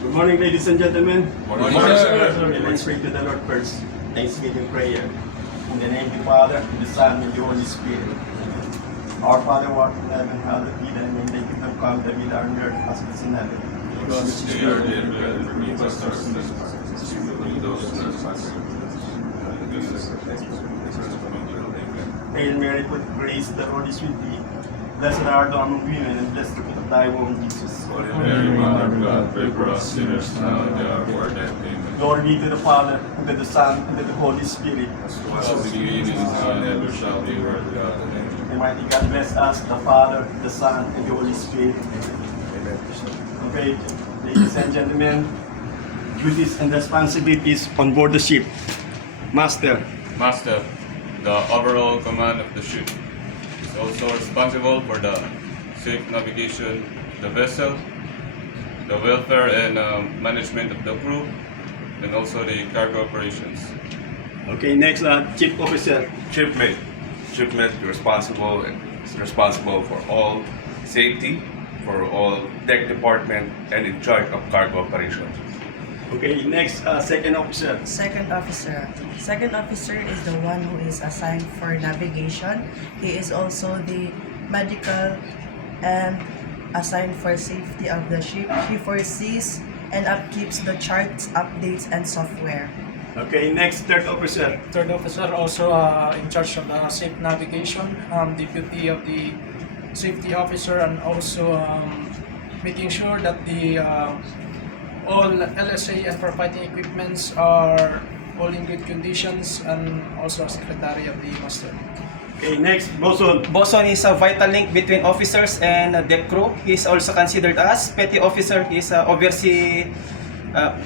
Good morning, ladies and gentlemen. Morning, sir. Let's pray to the Lord first. Thanksgiving prayer. In the name of the Father, and the Son, and the Holy Spirit. Our Father, who art in heaven, hallowed be thy name. Thy kingdom come, thy will on earth as it is in heaven. Give us this day our daily bread, and forgive us our sins, as we forgive those who trespass against us. And lead us not into temptation, but deliver us from evil. Hail Mary, full of grace, the Lord is with thee. Blessed art thou among women, and blessed the fruit of thy womb, Jesus. Holy Mary, Mother of God, pray for us sinners now and at the hour of our death. Amen. Glory be to the Father, and to the Son, and to the Holy Spirit. As it was in the beginning, is now, and ever shall be, world without end. Amen. Almighty God bless us, the Father, the Son, and the Holy Spirit. Amen. Okay, ladies and gentlemen, duties and responsibilities on board the ship. Master, Master, the overall command of the ship, is also responsible for the safe navigation of the vessel, the welfare and management of the crew, and also the cargo operations. okay, next, Chief Officer. Shipmate. Shipmate is responsible for all safety, for all deck department, and in charge of cargo operations. Okay, next, Second Officer. Second officer. Second officer is the one who is assigned for navigation. He is also the medical and assigned for safety of the ship. He foresees and upkeeps the charts, updates, and software. Okay, next, Third Officer. Third officer also in charge of the safe navigation, deputy of the safety officer, and also making sure that the all LSA and firefighting equipments are all in good conditions, and also secretary of the master. Okay, next, Boson. Boson is a vital link between officers and deck crew. He is also considered as petty officer. He is oversee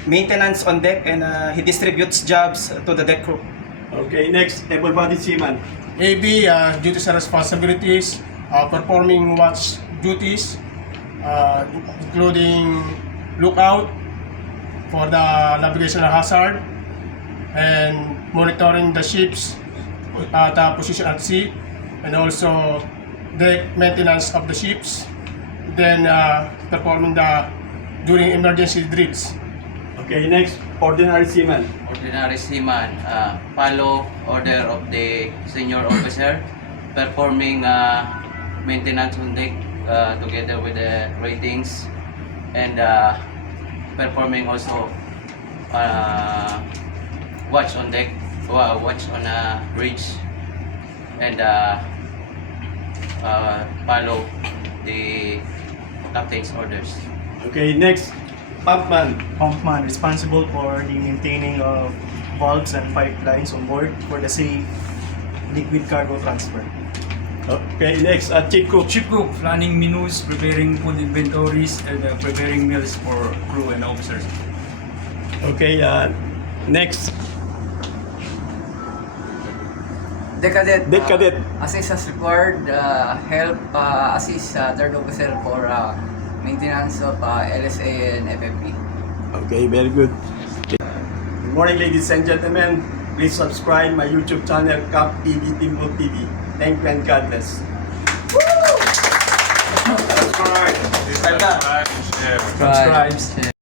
maintenance on deck, and he distributes jobs to the deck crew. Okay, next, able-bodied seaman. AB duties and responsibilities, performing watch duties, including lookout for the navigational hazard, and monitoring the ships at position at sea, and also deck maintenance of the ships, then performing the during emergency drills. Okay, next, ordinary seaman. Ordinary seaman, follow order of the senior officer, performing maintenance on deck together with the ratings, and performing also watch on deck, watch on a bridge, and follow the captain's orders. Okay, next, pumpman. Pumpman, responsible for the maintaining of valves and pipelines on board for the safe liquid cargo transfer. Okay, next, Chief Cook. Ship cook, planning menus, preparing food inventories, and preparing meals for crew and officers. Okay, next, Deck cadet. Deck cadet. Assist as required. Help assist third officer for maintenance of LSA and FFP. Okay, very good. Good morning, ladies and gentlemen. Please subscribe my YouTube channel, Cap TV Timbo TV. Thank you and God bless. Subscribe. Subscribe and share. Subscribe.